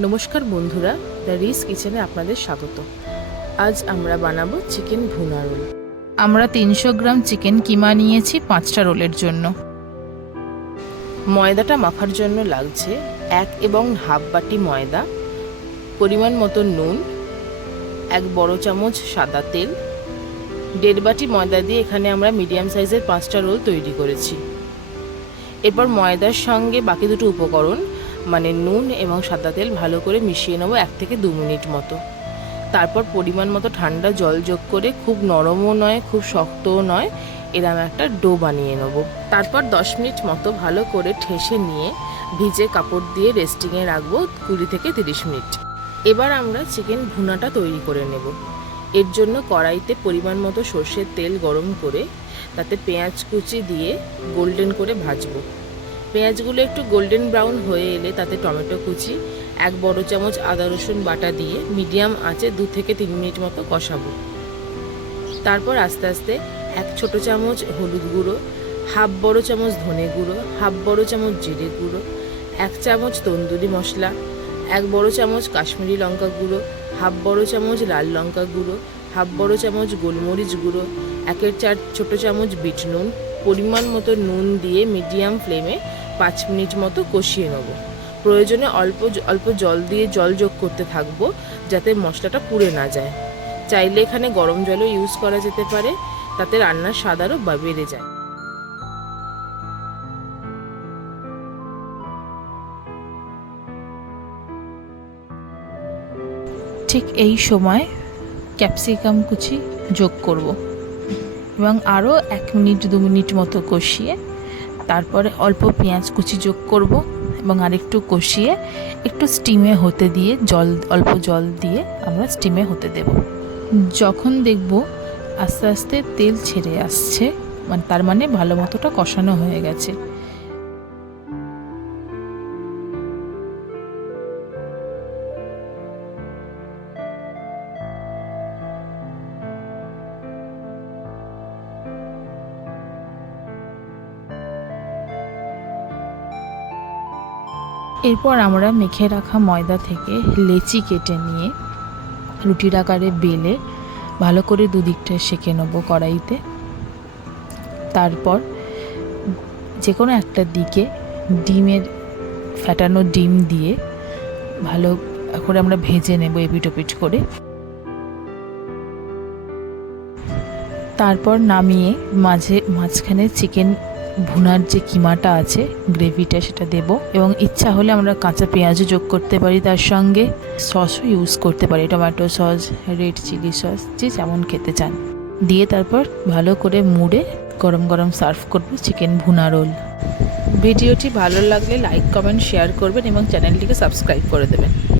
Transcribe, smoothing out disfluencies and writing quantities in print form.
নমস্কার বন্ধুরা, দ্য রিস কিচেনে আপনাদের স্বাগত। আজ আমরা বানাবো চিকেন ভুনা রোল। আমরা 300 গ্রাম চিকেন কিমা নিয়েছি 5টা রোলের জন্য। ময়দাটা মাখার জন্য লাগছে 1 এবং হাফ বাটি ময়দা, পরিমাণ মতো নুন, 1 বড় চামচ সাদা তেল, 1.5 বাটি ময়দা দিয়ে এখানে আমরা মিডিয়াম সাইজের 5টা রোল তৈরি করেছি। এরপর ময়দার সঙ্গে বাকি দুটো উপকরণ মানে নুন এবং সাদা তেল ভালো করে মিশিয়ে নেবো 1 থেকে 2 মিনিট মতো। তারপর পরিমাণ মতো ঠান্ডা জল যোগ করে খুব নরমও নয় খুব শক্তও নয় এরকম একটা ডো বানিয়ে নেব। তারপর 10 মিনিট মতো ভালো করে ঠেসে নিয়ে ভিজে কাপড় দিয়ে রেস্টিংয়ে রাখবো 20 থেকে 30 মিনিট। এবার আমরা চিকেন ভুনাটা তৈরি করে নেব। এর জন্য কড়াইতে পরিমাণ মতো সর্ষের তেল গরম করে তাতে পেঁয়াজ কুচি দিয়ে গোল্ডেন করে ভাজবো। পেঁয়াজগুলো একটু গোল্ডেন ব্রাউন হয়ে এলে তাতে টমেটো কুচি, 1 বড় চামচ আদা রসুন বাটা দিয়ে মিডিয়াম আঁচে 2 থেকে 3 মিনিট মতো কষাবো। তারপর আস্তে আস্তে 1 ছোট চামচ হলুদ গুঁড়ো, হাফ বড় চামচ ধনে গুঁড়ো, হাফ বড় চামচ জিরে গুঁড়ো, 1 চামচ তন্দুরি মশলা, 1 বড় চামচ কাশ্মীরি লঙ্কা গুঁড়ো, হাফ বড় চামচ লাল লঙ্কা গুঁড়ো, হাফ বড় চামচ গোলমরিচ গুঁড়ো, 1/4 ছোট চামচ বিট নুন, পরিমাণ মতো নুন দিয়ে মিডিয়াম ফ্লেমে 5 মিনিট মতো কষিয়ে নেব। প্রয়োজনে অল্প অল্প জল দিয়ে জল যোগ করতে থাকবো যাতে মশলাটা পুড়ে না যায়। চাইলে এখানে গরম জলও ইউজ করা যেতে পারে, তাতে রান্নার স্বাদ আরও বেড়ে যায়। ঠিক এই সময় ক্যাপসিকাম কুচি যোগ করব এবং আরও 1 মিনিট 2 মিনিট মতো কষিয়ে তারপরে অল্প পেঁয়াজ কুচি যোগ করব এবং আরেকটু কষিয়ে একটু স্টিমে হতে দিয়ে অল্প জল দিয়ে আমরা স্টিমে হতে দেব। যখন দেখব আস্তে আস্তে তেল ছেড়ে আসছে তার মানে ভালো মতোটা কষানো হয়ে গেছে। এরপর আমরা মেখে রাখা ময়দা থেকে লেচি কেটে নিয়ে রুটির আকারে বেলে ভালো করে দুদিকটা সেঁকে নেবো কড়াইতে। তারপর যে কোনো একটা দিকে ফ্যাটানো ডিম দিয়ে ভালো করে আমরা ভেজে নেব এপিট ওপিট করে। তারপর নামিয়ে মাঝখানে চিকেন ভুনার যে কিমাটা আছে গ্রেভিটা সেটা দেব এবং ইচ্ছা হলে আমরা কাঁচা পেঁয়াজও যোগ করতে পারি, তার সঙ্গে সসও ইউজ করতে পারি, tomato sauce, red chilli sauce, যে যেমন খেতে চান দিয়ে তারপর ভালো করে মুড়ে গরম গরম সার্ভ করব চিকেন ভুনা রোল। ভিডিওটি ভালো লাগলে লাইক কমেন্ট শেয়ার করবেন এবং চ্যানেলটিকে সাবস্ক্রাইব করে দেবেন।